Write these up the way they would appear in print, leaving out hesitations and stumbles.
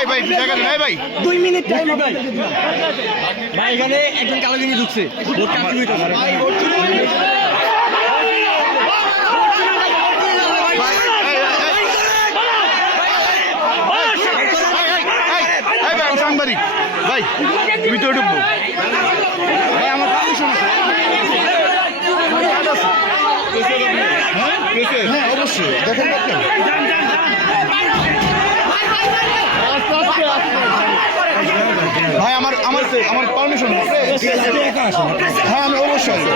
এই ভাই জায়গা দেন, এই ভাই 2 মিনিট টাইম ভাই এখানে একজন কালো গেঞ্জি ঢুকছে ভোট কাটতে হইতাছে সাংবাদিক ভাই ভিতরে ঢুকবো ভাই, আমার পারমিশন আছে। হ্যাঁ অবশ্যই দেখেন ভাই, আমার আমার আমার পারমিশন আছে। হ্যাঁ আমি অবশ্যই আছি।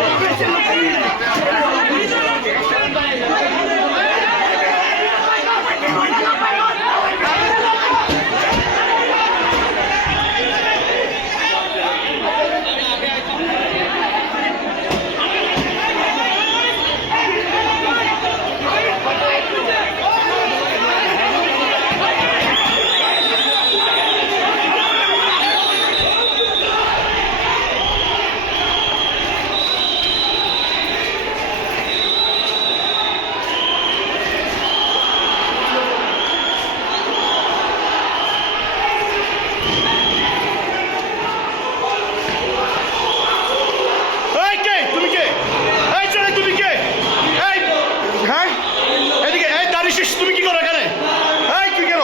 তুমি কি করো এখানে? এই তুই কেন?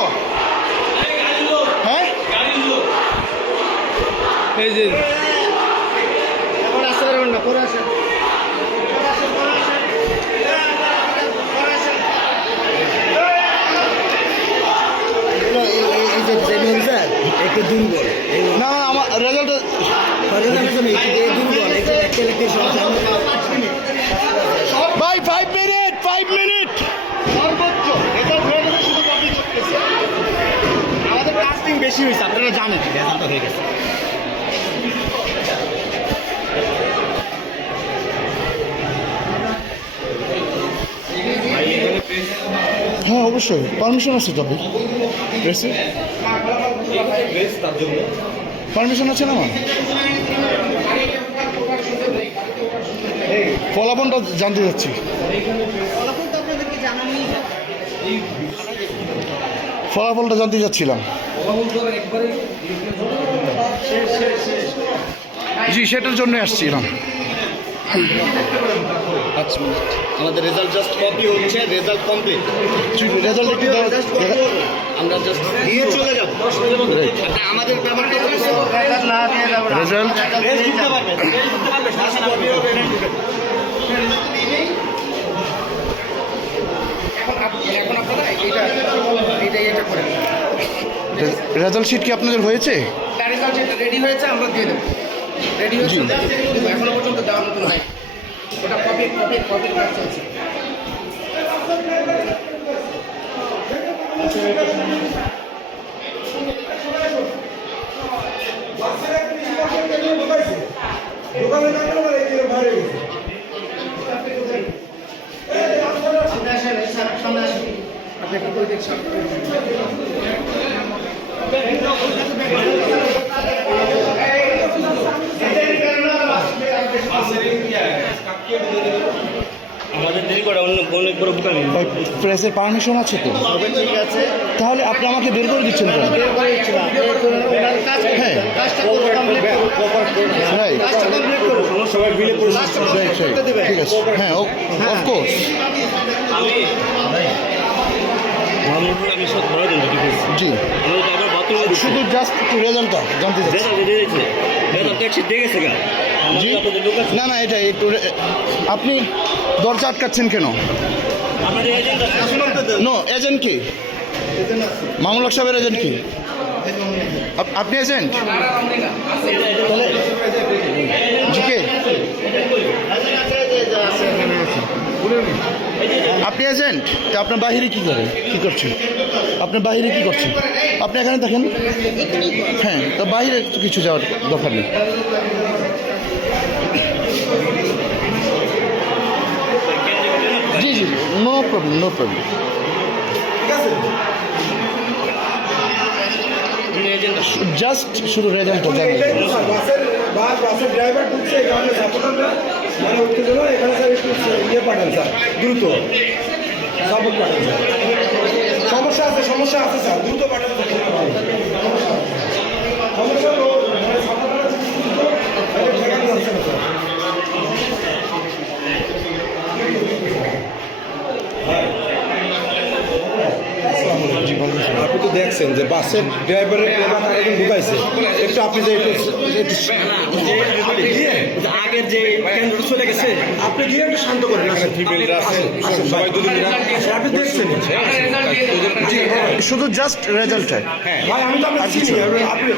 হ্যাঁ এই যে একটু দুর্বল না না আমার রেজাল্ট ভাই 5 মিনিট সর্বোচ্চ রেজাল্ট হয়ে গেছে, শুধু কপি করতেছে। আমাদের কাস্টিং বেশি হয়েছে, আপনারা জানেন রেজাল্ট হয়ে গেছে। হ্যাঁ অবশ্যই পারমিশন আছে, তবে প্রেসের পারমিশন আছে না আমার। ফলাফলটা জানতে যাচ্ছি। ফলাফলটা জানতে যাচ্ছিলাম। জি সেটার জন্য আসছিলাম। আমাদের রেজাল্ট জাস্ট কপি হচ্ছে, রেজাল্ট কমপ্লিট। রেজাল্ট একটু আমরা জাস্ট দিয়ে চলে যাব। আমাদের ব্যাপারটা রেজাল্ট রেজাল্ট শিট কি আপনাদের হয়েছে? রেজাল্ট রেডি হয়েছে, আমরা দিয়ে দেবো। রেডি হয়েছে, এখনো পর্যন্ত দেওয়ার মতন হয়। ওটা কপির কাজ চলছে। আপনি একটা করে দেখছেন আমাদের দেরি করে অনেক বড় বুকা নেই। প্রেসের পারমিশন আছে তো? ঠিক আছে, তাহলে আপনি আমাকে বের করে দিচ্ছেন কেন? হ্যাঁ সবাই মিলে ঠিক আছে। হ্যাঁ অফকোর্স। আমি সব ধরে দিন জি শুধু জাস্ট একটু রেজাল্টটা জানতে চাচ্ছি। জি না না এটা একটু আপনি দরজা আটকাচ্ছেন কেন? নো এজেন্ট কি? মামুল হক সাহেবের এজেন্ট কি? আপনি এজেন্ট? তাহলে জি কে? আপনি এজেন্ট? তা আপনার বাহিরে কী করেন, কী করছেন? আপনার বাহিরে কী করছেন? আপনি এখানে থাকেন। হ্যাঁ তো বাহিরে তো কিছু যাওয়ার দরকার নেই। জি জি no problem no problem. Just শুধু রেজাল্টটা জানেন। বাসের ড্রাইভার ঢুকছে, এখানে সাপোর্টাররা মানে উত্তেজনা, এখানে স্যার একটু ইয়ে পাঠান স্যার, দ্রুত সাপোর্ট পাঠান স্যার। সমস্যা আছে স্যার দ্রুত পাঠাতে হবে। সমস্যা হলো মানে ছাত্ররা দ্রুত ঠেকানো যাচ্ছে না স্যার। আপনি তো দেখছেন যে বাসের ড্রাইভারের এলাকা একজন ঢুকাইছে, একটু আপনি যে আগের যে কেন্দ্র চলে গেছে আপনি গিয়ে একটু শান্ত করেন। সবাই যদি আপনি দেখছেন শুধু জাস্ট রেজাল্ট হয়। ভাই আমি তো আপনাকে চিনি, আপনি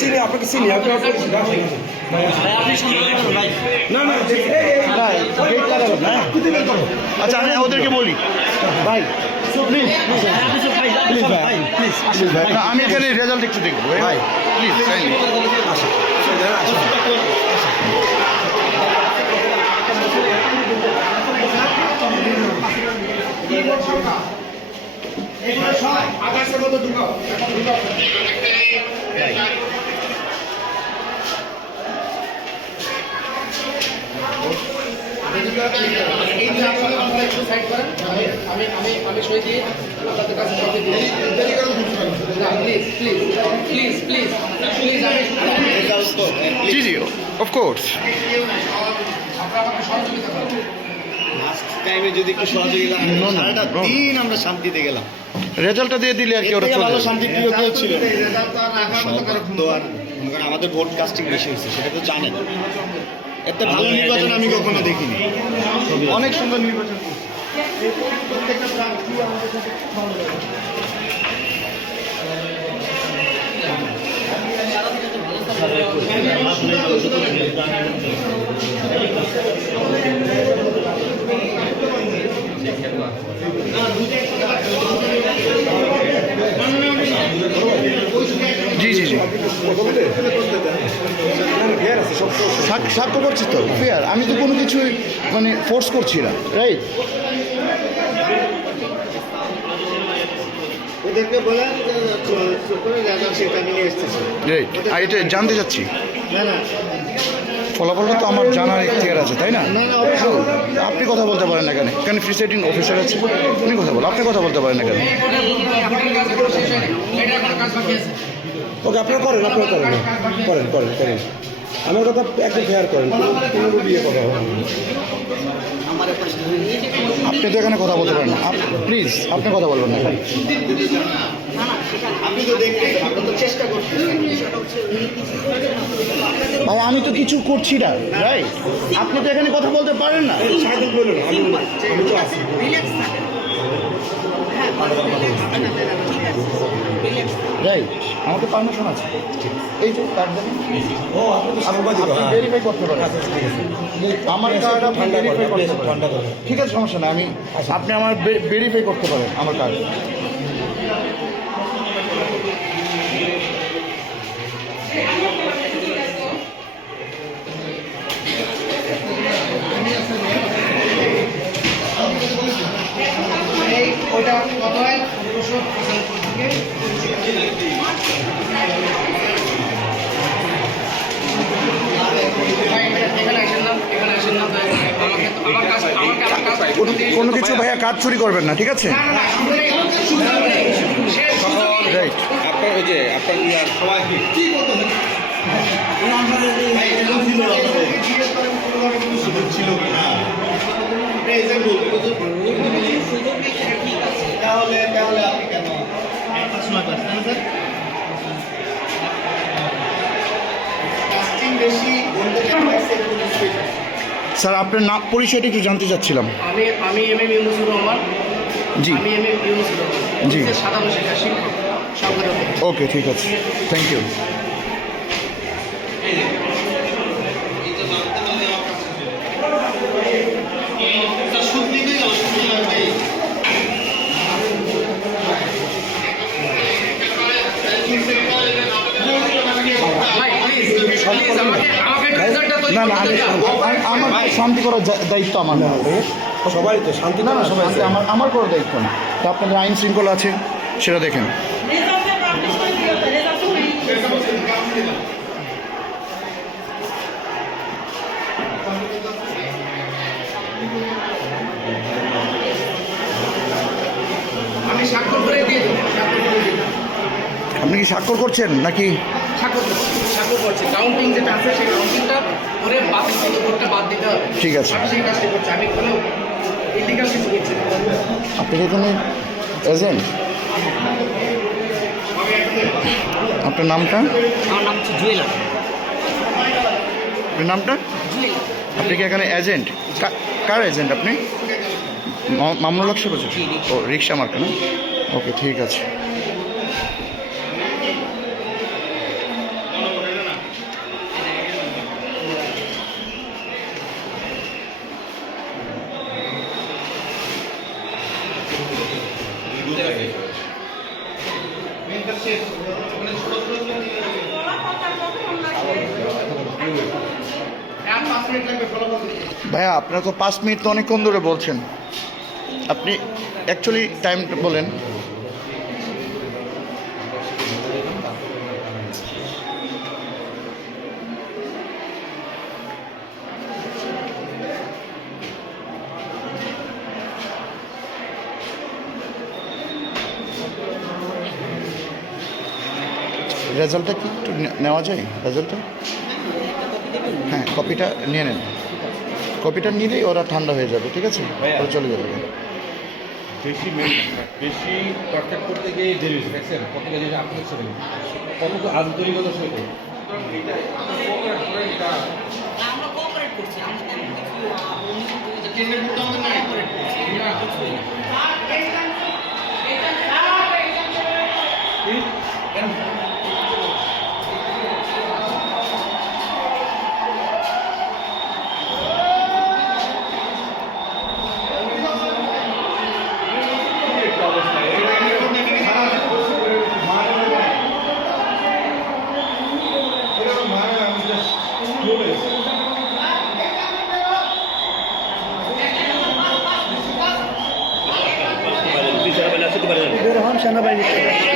চিনি, আপনাকে চিনি, আপনি না না আচ্ছা আমি ওদেরকে বলি ভাই প্লিজ প্লিজ ভাই প্লিজ প্লিজ ভাই আমি এখানে রেজাল্ট একটু দেখবো ভাই প্লিজ আকাশের মতো ঢুকাও এই যে আপনারা আপনারা একটু সাইড করেন, আমি সই দিয়ে আপনাদের কাছে কপি দিই। না please please please please please G G of course আপনারা আমাকে সহযোগিতা করেন। টাইমে যদি একটু সহযোগিতা সারাটা দিন আমরা শান্তিতে গেলাম। রেজাল্টটা দিয়ে দিলে আর কি এর ওরা থেকে চলে ভালো যাবে। শান্তি প্রিয় কেউ ছিল না। রেজাল্ট তো আর রাখার মতো কারো তো আর মনে করেন আমাদের ভোট কাস্টিং বেশি হয়েছে, সেটা তো জানেন। এত ভালো নির্বাচন আমি কখনো দেখিনি। অনেক সুন্দর নির্বাচন প্রত্যেকটা প্রার্থী আমাদের সাথে ভালো লাগে। জি জি জি সাক্ষ্য করছি তো ফেয়ার, আমি তো কোনো কিছুই মানে ফোর্স করছি না, রাইট? ওদেরকে বলে রেজাল্ট সেটা নিয়ে এসতেছে। রাইট, আর এটা জানতে চাচ্ছি না না ফলাফলটা তো আমার জানার ইখতিয়ার আছে, তাই না? না, অবশ্যই। আপনি কথা বলতে পারেন না কেন? এখানে প্রিসাইডিং অফিসার আছে, উনি কথা বলেন, আপনি কথা বলতে পারেন না কেন? আপনার কাছে কোনো শেষ হয়নি, এটা এখন কাজ বাকি আছে। ওকে আপনারা করেন করেন করেন করেন আমার কথা একটু ফেয়ার করেন, কোনো বিয়ে কথা হবে না। আপনি তো এখানে কথা বলতে পারেন না, প্লিজ আপনি কথা বলবেন না। আপনি তো দেখতেছেন, আমরা তো চেষ্টা করছি। ভাই আমি তো কিছু করছি না, রাইট? আপনি তো এখানে কথা বলতে পারেন না, সাহেব বলুন, আমি তো আছি। রাইট? আমাকে পারমিশন আছে, এই যে কার্ড দেন, ও আপনি তো সাংবাদিক, আপনি ভেরিফাই করতে পারেন। আমার কার্ড আপনি ঠান্ডা ভেরিফাই করেন, করতে পারেন। ঠান্ডা করেন। ঠিক আছে, সমস্যা নেই, আমি আপনি আমার ভেরিফাই করতে পারেন আমার কার্ড। এই ওটা কত হয় 200 থেকে এখানে আসেন না, এখানে আসেন না। আমাকে আমার কাছে কোনো কিছু ভাইয়া কাজ চুরি করবেন না, ঠিক আছে? রাইট, আপনার ওই যে আপনার সবাই কি তাহলে আপনি কেন পড়াশোনা করছেন স্যার? কাস্টিং বেশি বলতে স্যার আপনার নাম পরিচয়টা একটু জানতে চাচ্ছিলাম। আমি এমএম ইউনুসুর রহমান। জি। আমি এমএম ইউনুসুর রহমান। জি। সাধারণ শিক্ষা শিক্ষক সংগঠন। ওকে, ঠিক আছে, থ্যাংক ইউ। ভাই প্লিজ প্লিজ আমাকে রেজাল্টটা তৈরি না না, করতে দাও। আমার শান্তি করার দায়িত্ব আমার না, সবাই তো শান্তি না না, সবাই আমার করার দায়িত্ব না। তো আপনাদের আইন শৃঙ্খলা আছে, সেটা দেখেন। আমি স্বাক্ষর করে দিয়ে দেবো। আপনি কি স্বাক্ষর করছেন নাকি? স্বাক্ষর করছি। কাউন্টিং যেটা আছে সেই কাউন্টিংটা করে বাতিল থেকে ভোটটা বাদ দিতে হবে। ঠিক আছে। আমি সেই কাজটা করছি, আমি কোনো ইলিগাল কিছু করছি না। আপনি কি এখানে এজেন্ট? আপনার নামটা? আমার নাম হচ্ছে জুয়েলার। আপনার নামটা? আপনি কি এখানে এজেন্ট? কার এজেন্ট আপনি? মামুনুল হক সাহেব বলছেন? ও রিক্সা মার্কা না? ওকে, ঠিক আছে। ভাইয়া আপনার তো 5 মিনিট তো অনেকক্ষণ ধরে বলছেন, আপনি অ্যাকচুয়ালি টাইম বলেন। রেজাল্টটা কি একটু নেওয়া যায়? রেজাল্টটা হ্যাঁ, কপিটা নিয়ে নেন। কপিটা নিলেই ওরা ঠান্ডা হয়ে যাবে, ঠিক আছে? ওরা চলে যাবে। বেশি কন্ট্যাক্ট করতে গিয়ে দেরি হয়েছে, দেখছেন কত গেলে আপনি ছিলেন কত আন্তরিকতার সহিত আমরা কোঅপারেট করছি, আমরা তেমন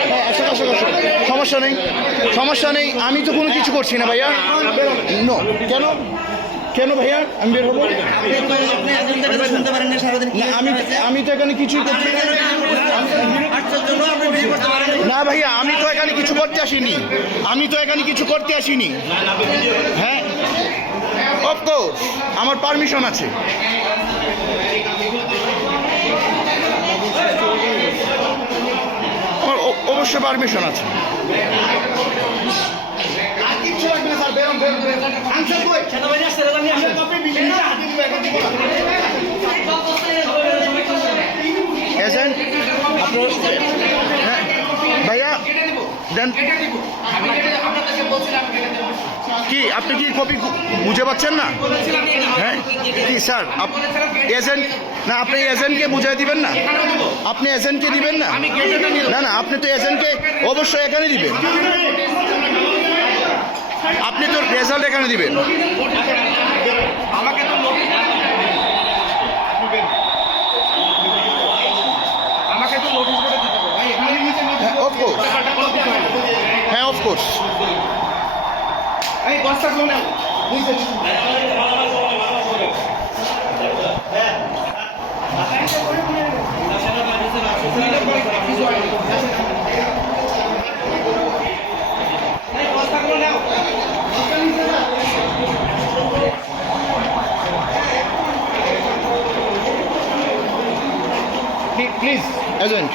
হ্যাঁ, আসুন আসুন আসুন, সমস্যা নেই, সমস্যা নেই। আমি তো কোনো কিছু করছি না ভাইয়া। নো, কেন কেন ভাইয়া আমি বের হবো? না, আমি তো এখানে কিছুই করছি না। না ভাইয়া, আমি তো এখানে কিছু করতে আসিনি, আমি তো এখানে কিছু করতে আসিনি। হ্যাঁ, অফকোর্স আমার পারমিশন আছে। আমার অবশ্যই পারমিশন আছে। এজেন্ট ভাইয়া দেন কি? আপনি কি কপি বুঝে পাচ্ছেন না? হ্যাঁ কি স্যার, এজেন্ট না, আপনি এজেন্টকে বুঝিয়ে দিবেন না? আপনি এজেন্টকে দিবেন না? না না, আপনি তো এজেন্টকে অবশ্যই এখানে দিবেন। আপনি তো রেজাল্ট এখানে দিবেন। আমাকে তো নোটিশ করে দিতে হবে ভাই, এখানে নিচে নোটিশ অফকোর্স, হ্যাঁ অফকোর্স। এই বস্তা গুলো নাও বুঝতেছি। Please agent.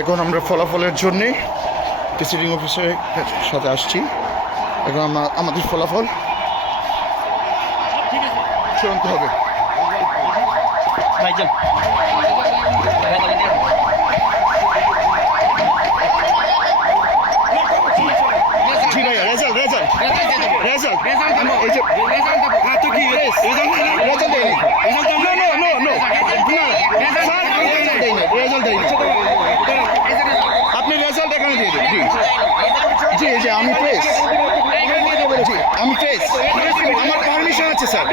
এখন আমরা ফলাফলের জন্যে প্রিসাইডিং অফিসারের সাথে আসছি। এখন আমাদের ফলাফল চূড়ান্ত হবে। ভাইজান জি ভাইয়া, রেজাল্ট রেজাল্ট রেজাল্ট এই যে হ্যাঁ, তো কি রেজাল্ট দেয়নি? No no no no, sir result দেয়নি, রেজাল্ট দেয়নি। আপনি রেজাল্ট এখানে দিয়ে দেন। জি জি জি, আমি প্রেস, জি আমি প্রেস, আমার পারমিশন আছে স্যার।